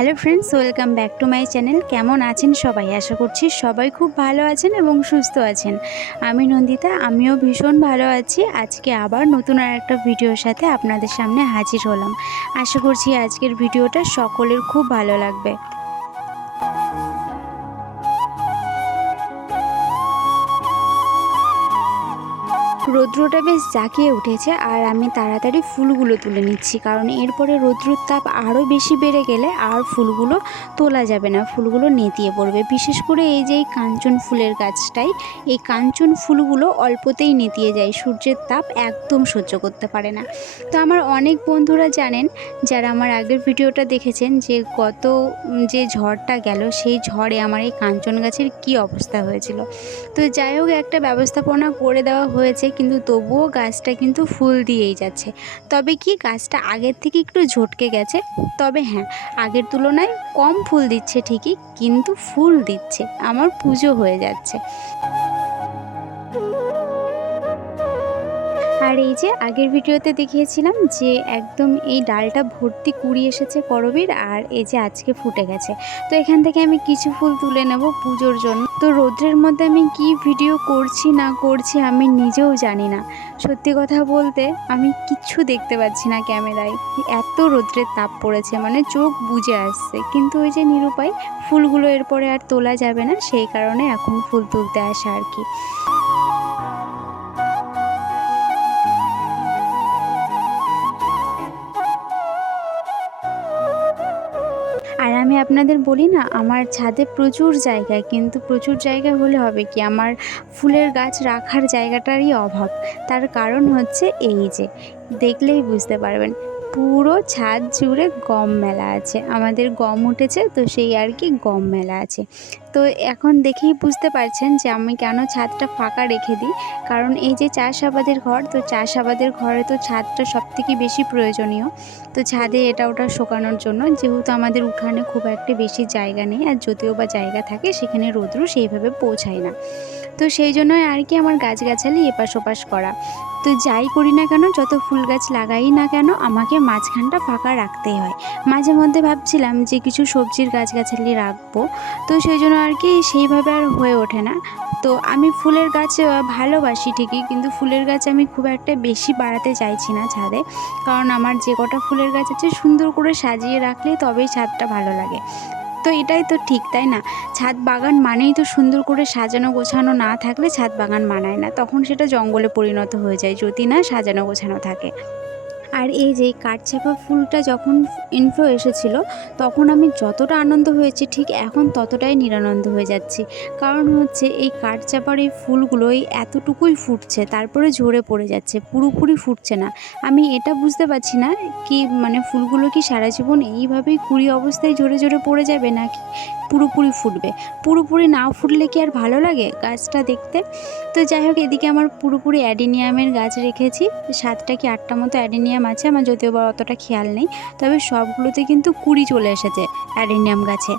Hello friends, welcome back to my channel. কেমন আছেন সবাই? আশা করছি সবাই খুব ভালো আছেন এবং সুস্থ আছেন। আমি নন্দিতা, আমিও ভীষণ ভালো আছি। আজকে আবার নতুন আর একটা ভিডিওর সাথে আপনাদের সামনে হাজির হলাম। আশা করছি আজকের ভিডিওটা সকলের খুব ভালো লাগবে। রৌদ্রটা বেশ জাঁকিয়ে উঠেছে আর আমি তাড়াতাড়ি ফুলগুলো তুলে নিচ্ছি। কারণ এরপরে রৌদ্রর তাপ আরও বেশি বেড়ে গেলে আর ফুলগুলো তোলা যাবে না, ফুলগুলো নেতিয়ে পড়বে। বিশেষ করে এই যে কাঞ্চন ফুলের গাছটাই, এই কাঞ্চন ফুলগুলো অল্পতেই নেতিয়ে যায়, সূর্যের তাপ একদম সহ্য করতে পারে না। তো আমার অনেক বন্ধুরা জানেন, যারা আমার আগের ভিডিওটা দেখেছেন, যে গত, যে ঝড়টা গেল, সেই ঝড়ে আমার এই কাঞ্চন গাছের কি অবস্থা হয়েছিল। তো যাই হোক, একটা ব্যবস্থাপনা করে দেওয়া হয়েছে, কিন্তু তবুও গাছটা কিন্তু ফুল দিয়েই যাচ্ছে। তবে কি গাছটা আগের থেকে একটু ঝটকে গেছে? তবে হ্যাঁ আগের তুলনায় কম ফুল দিচ্ছে ঠিকই, কিন্তু ফুল দিচ্ছে। আমার পুজো হয়ে যাচ্ছে। আর এই যে আগের ভিডিওতে দেখিয়েছিলাম যে একদম এই ডালটা ভর্তি কুড়ি এসেছে করবীর, আর এই যে আজকে ফুটে গেছে। তো এখান থেকে আমি কিছু ফুল তুলে নেব পুজোর জন্য। তো রৌদ্রের মধ্যে আমি কি ভিডিও করছি, না করছি আমি নিজেও জানি না। সত্যি কথা বলতে আমি কিচ্ছু দেখতে পাচ্ছি না ক্যামেরায়। এত রৌদ্রের তাপ পড়েছে মানে চোখ বুঝে আসছে। কিন্তু ওই যে নিরুপায় ফুলগুলো এরপরে আর তোলা যাবে না, সেই কারণে এখন ফুল তুলতে আসা আর কি। আপনাদের বলি না, আমার ছাদে প্রচুর জায়গায় কিন্তু প্রচুর জায়গা হলে হবে কি? আমার ফুলের গাছ রাখার জায়গাটারই অভাব। তার কারণ হচ্ছে এই যে, দেখলেই বুঝতে পারবেন। পুরো ছাদ জুড়ে গম মেলা আছে। আমাদের গম উঠেছে তো সেই আর কি গম মেলা আছে। তো এখন দেখেই বুঝতে পারছেন যে আমি কেন ছাদটা ফাঁকা রেখে দিই। কারণ এই যে চাষাবাদের ঘর, তো চাষাবাদের ঘরে তো ছাদটা সবথেকে বেশি প্রয়োজনীয়। তো ছাদে এটা ওটা শোকানোর জন্য যেহেতু আমাদের উঠানে খুব একটা বেশি জায়গা নেই আর যদিও বা জায়গা থাকে, সেখানে রৌদ্র সেইভাবে পৌঁছায় না। তো সেই জন্যই আর কি আমার গাছগাছালি এপাশ ওপাশ করা। তো যাই করি না কেন, যত ফুল গাছ লাগাই না কেন, আমাকে মাঝখানটা ফাঁকা রাখতেই হয়। মাঝে মধ্যে ভাবছিলাম যে কিছু সবজির গাছগাছালি রাখব, তো সেই জন্য আর কি সেইভাবে আর হয়ে ওঠে না। তো আমি ফুলের গাছ ভালোবাসি ঠিকই, কিন্তু ফুলের গাছ আমি খুব একটা বেশি বাড়াতে চাইছি না ছাদে। কারণ আমার যে কটা ফুলের গাছ আছে সুন্দর করে সাজিয়ে রাখলে তবেই ছাদটা ভালো লাগে। তো এটাই তো ঠিক, তাই না? ছাদ বাগান মানেই তো সুন্দর করে সাজানো গোছানো না থাকলে ছাদ বাগান মানায় না। তখন সেটা জঙ্গলে পরিণত হয়ে যায়, যদি না সাজানো গোছানো থাকে। আর এই যে কাঠচাপা ফুলটা যখন ইনফ্লো এসেছিল, তখন আমি যতটা আনন্দ হয়েছি, ঠিক এখন ততটাই নিরানন্দ হয়ে যাচ্ছি। কারণ হচ্ছে এই কাঠচাপার এই ফুলগুলো এই এতটুকুই ফুটছে, তারপরে ঝরে পড়ে যাচ্ছে, পুরোপুরি ফুটছে না। আমি এটা বুঝতে পারছি না কি মানে ফুলগুলো কি সারা জীবন এইভাবেই কুড়ি অবস্থায় ঝরে ঝরে পড়ে যাবে নাকি পুরোপুরি ফুটবে? পুরোপুরি না ফুটলে কি আর ভালো লাগে গাছটা দেখতে? তো যাই হোক, এদিকে আমার পুরোপুরি অ্যাডিনিয়ামের গাছ রেখেছি, সাতটা কি আটটা মতো অ্যাডিনিয়াম আছে, আমার যদিও বা অতটা খেয়াল নেই, তবে সবগুলোতে কিন্তু কুড়ি চলে এসেছে অ্যারেনিয়াম গাছে।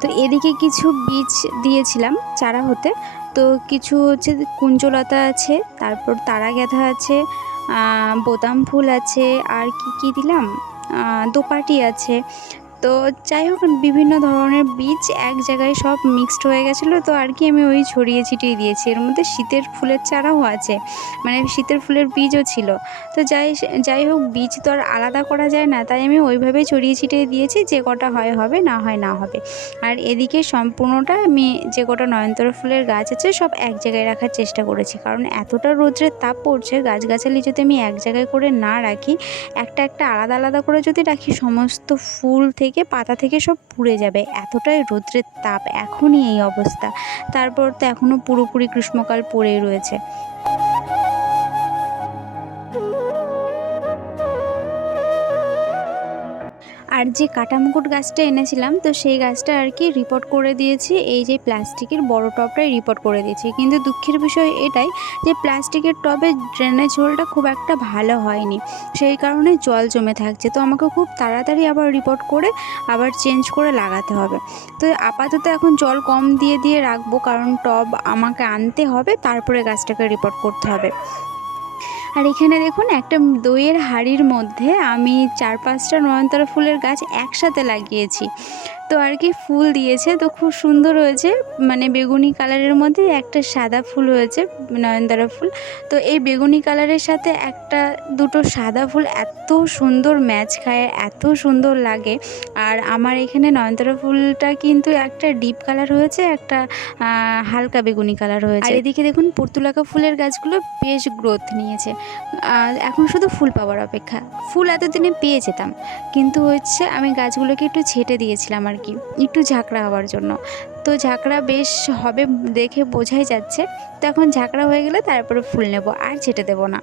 তো এদিকে কিছু বীজ দিয়েছিলাম চারা হতে। তো কিছু হচ্ছে কুঞ্জলতা আছে, তারপর তারা গেঁথা আছে বোতাম ফুল আছে, আর কি কি দিলাম? দোপাটি আছে। তো যাই হোক, বিভিন্ন ধরনের বীজ এক জায়গায় সব মিক্সড হয়ে গেছিল। তো আর কি আমি ওই ছড়িয়ে ছিটিয়ে দিয়েছি। এর মধ্যে শীতের ফুলের চারাও আছে। মানে শীতের ফুলের বীজও ছিল। তো যাই যাই হোক, বীজ তো আর আলাদা করা যায় না। তাই আমি ওইভাবেই ছড়িয়ে ছিটিয়ে দিয়েছি, যে কটা হয় হবে, না হয় না হবে। আর এদিকে সম্পূর্ণটা আমি যে কটা নয়নতর ফুলের গাছ আছে, সব এক জায়গায় রাখার চেষ্টা করেছি। কারণ এতটা রোদ্রের তাপ পড়ছে, গাছগাছালি যদি আমি এক জায়গায় করে না রাখি, একটা একটা আলাদা আলাদা করে যদি রাখি, সমস্ত ফুল থেকে পাতা থেকে সব পুড়ে যাবে। এতটাই রৌদ্রের তাপ, এখনই এই অবস্থা। তারপর তো এখনও পুরোপুরি গ্রীষ্মকাল পড়েই রয়েছে। আর যে কাটামুকুট গাছটা এনেছিলাম, তো সেই গাছটা আর কি রিপোর্ট করে দিয়েছি। এই যে প্লাস্টিকের বড় টবটাই রিপোর্ট করে দিয়েছি। কিন্তু দুঃখের বিষয় এটাই যে প্লাস্টিকের টবে ড্রেনেজ হোলটা খুব একটা ভালো হয়নি। সেই কারণে জল জমে থাকছে। তো আমাকে খুব তাড়াতাড়ি আবার রিপোর্ট করে আবার চেঞ্জ করে লাগাতে হবে। তো আপাতত এখন জল কম দিয়ে দিয়ে রাখব, কারণ টব আমাকে আনতে হবে, তারপরে গাছটাকে রিপোর্ট করতে হবে। আর এখানে দেখুন, একটা দইয়ের হাড়ির মধ্যে আমি চার পাঁচটা নয়নতারা ফুলের গাছ একসাথে লাগিয়েছি। তো আর কি ফুল দিয়েছে। তো খুব সুন্দর হয়েছে। মানে বেগুনি কালারের মধ্যে একটা সাদা ফুল হয়েছে, নয়নতারা ফুল। তো এই বেগুনি কালারের সাথে একটা দুটো সাদা ফুল এত সুন্দর ম্যাচ খায়, এত সুন্দর লাগে। আর আমার এখানে নয়নতারা ফুলটা কিন্তু একটা ডিপ কালার হয়েছে, একটা হালকা বেগুনি কালার হয়েছে। আর এদিকে দেখুন, পর্তুলাকা ফুলের গাছগুলো বেশ গ্রোথ নিয়েছে। এখন শুধু ফুল পাওয়ার অপেক্ষা। ফুল এতদিনে পেয়ে যেতাম। কিন্তু হচ্ছে আমি গাছগুলোকে একটু ছেটে দিয়েছিলাম আর কি একটু ঝাঁকড়া হওয়ার জন্য। তো ঝাঁকড়া বেশ হবে দেখে বোঝাই যাচ্ছে। তো এখন ঝাঁকড়া হয়ে গেলে তারপরে ফুল নেব, আর ছেটে দেবো না।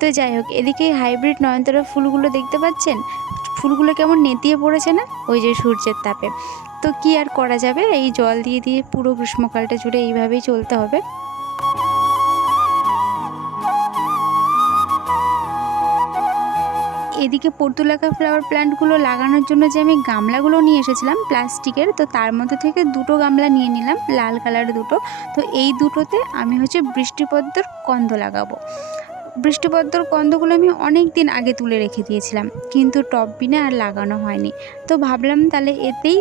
তো যাই হোক, এদিকে হাইব্রিড নয়নতারা ফুলগুলো দেখতে পাচ্ছেন? ফুলগুলো কেমন নেতিয়ে পড়েছে না? ওই যে সূর্যের তাপে। তো কি আর করা যাবে? এই জল দিয়ে দিয়ে পুরো গ্রীষ্মকালটা জুড়ে এইভাবেই চলতে হবে। এদিকে পর্তুলাকা ফ্লাওয়ার প্ল্যান্টগুলো লাগানোর জন্য যে আমি গামলাগুলো নিয়ে এসেছিলাম প্লাস্টিকের, তো তার মধ্যে থেকে দুটো গামলা নিয়ে নিলাম, লাল কালার দুটো। তো এই দুটোতে আমি হচ্ছে বৃষ্টিপদ্মর কন্দ লাগাবো। বৃষ্টিপদ্মর কন্দগুলো আমি অনেক দিন আগে তুলে রেখে দিয়েছিলাম, কিন্তু টপ বিনে আর লাগানো হয়নি। তো ভাবলাম তাহলে এতেই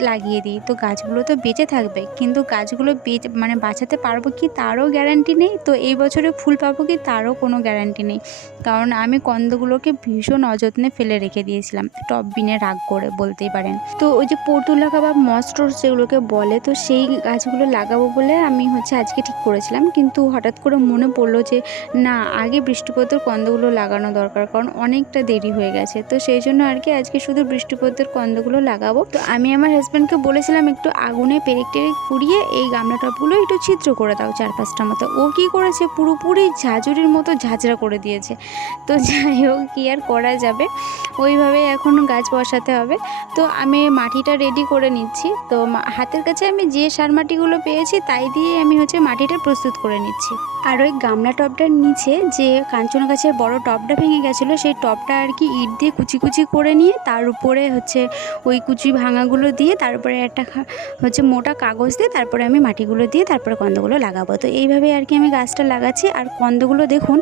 লাগিয়ে দিই। তো গাছগুলো তো বেঁচে থাকবে। কিন্তু গাছগুলো বেঁচে মানে বাঁচাতে পারব কি তারও গ্যারান্টি নেই? তো এই বছরে ফুল পাবো কি তারও কোনো গ্যারান্টি নেই। কারণ আমি কন্দগুলোকে ভীষণ অযত্নে ফেলে রেখে দিয়েছিলাম। টপ বিনে রাগ করে বলতেই পারেন। তো ওই যে পর্তুলাকা বা মস্টর যেগুলোকে বলে, তো সেই গাছগুলো লাগাবো বলে আমি হচ্ছে আজকে ঠিক করেছিলাম। কিন্তু হঠাৎ করে মনে পড়ল যে, না, আগে বৃষ্টিপত্রের কন্দগুলো লাগানো দরকার। কারণ অনেকটা দেরি হয়ে গেছে। তো সেই জন্য আর কি আজকে শুধু বৃষ্টিপত্রের কন্দগুলো লাগাবো। তো আমি আমার হাজব্যান্ডকে বলেছিলাম একটু আগুনে পেরেক টেরেক পুড়িয়ে এই গামলা টপগুলো একটু ছিদ্র করে দাও চার পাঁচটা মতো। ও কী করেছে? পুরোপুরি ঝাঁঝুরির মতো ঝাঁঝরা করে দিয়েছে। তো যাই হোক, কী আর করা যাবে? ওইভাবে এখন গাছ বসাতে হবে। তো আমি মাটিটা রেডি করে নিচ্ছি। তো হাতের কাছে আমি যে সার মাটিগুলো পেয়েছি তাই দিয়ে আমি হচ্ছে মাটিটা প্রস্তুত করে নিচ্ছি। আর ওই গামলা টবটার নিচে যে কাঞ্চন গাছের বড় টবটা ভেঙে গেছিল, সেই টবটা আর কি ইট দিয়ে কুচি কুচি করে নিয়ে তার উপরে হচ্ছে ওই কুচি ভাঙাগুলো দিয়ে তারপরে একটা হচ্ছে মোটা কাগজ দিয়ে তারপরে আমি মাটিগুলো দিয়ে তারপরে কন্দগুলো লাগাবো। তো এইভাবে আর কি আমি গাছটা লাগাচ্ছি। আর কন্দগুলো দেখুন,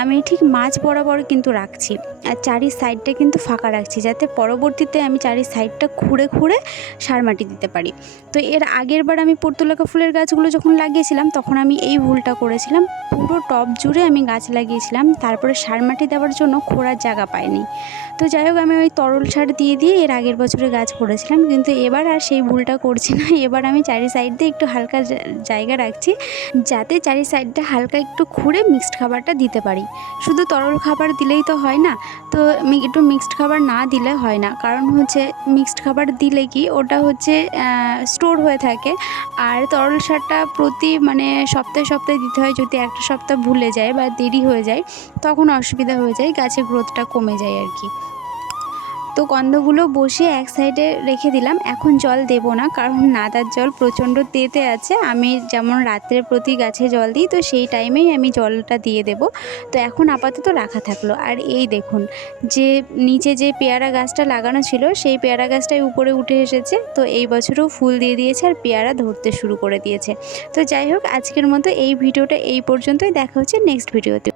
আমি ঠিক মাঝ বরাবর কিন্তু রাখছি। আর চারি সাইডটা কিন্তু ফাঁকা রাখছি যাতে পরবর্তীতে আমি চারি সাইডটা খুঁড়ে খুঁড়ে সার মাটি দিতে পারি। তো এর আগের বার আমি পর্তুলাকা ফুলের গাছগুলো যখন লাগিয়েছিলাম, তখন আমি এই ভুলটা করেছিলাম। পুরো টব জুড়ে আমি গাছ লাগিয়েছিলাম, তারপরে সার মাটি দেওয়ার জন্য খোঁড়ার জায়গা পাইনি। তো যাই হোক, আমি ওই তরল সার দিয়ে দিয়ে এর আগের বছরে গাছ করেছিলাম, কিন্তু এবার আর সেই ভুলটা করছি না। এবার আমি চারি সাইড দিয়ে একটু হালকা জায়গা রাখছি, যাতে চারি সাইডটা হালকা একটু খুঁড়ে মিক্সড খাবারটা দিতে পারি। শুধু তরল খাবার দিলেই তো হয় না, তো একটু মিক্সড খাবার না দিলে হয় না। কারণ হচ্ছে মিক্সড খাবার দিলে কি, ওটা হচ্ছে স্টোর হয়ে থাকে। আর তরল সারটা প্রতি মানে সপ্তাহে সপ্তাহে দিতে হয়, যদি একটা সপ্তাহ ভুলে যায় বা দেরি হয়ে যায়, তখন অসুবিধা হয়ে যায়, গাছের গ্রোথটা কমে যায় আর কি। তো কন্দগুলো বসে এক সাইডে রেখে দিলাম। এখন জল দেব না, কারণ নাদার জল প্রচণ্ড তেতে আছে। আমি যেমন রাত্রে প্রতি গাছে জল দিই, তো সেই টাইমেই আমি জলটা দিয়ে দেব। তো এখন আপাতত রাখা থাকল। আর এই দেখুন, যে নিচে যে পেয়ারা গাছটা লাগানো ছিল, সেই পেয়ারা গাছটাই উপরে উঠে এসেছে। তো এই বছরও ফুল দিয়ে দিয়েছে আর পেয়ারা ধরতে শুরু করে দিয়েছে। তো যাই হোক, আজকের মতো এই ভিডিওটা এই পর্যন্তই। দেখা হচ্ছে নেক্সট ভিডিওতে।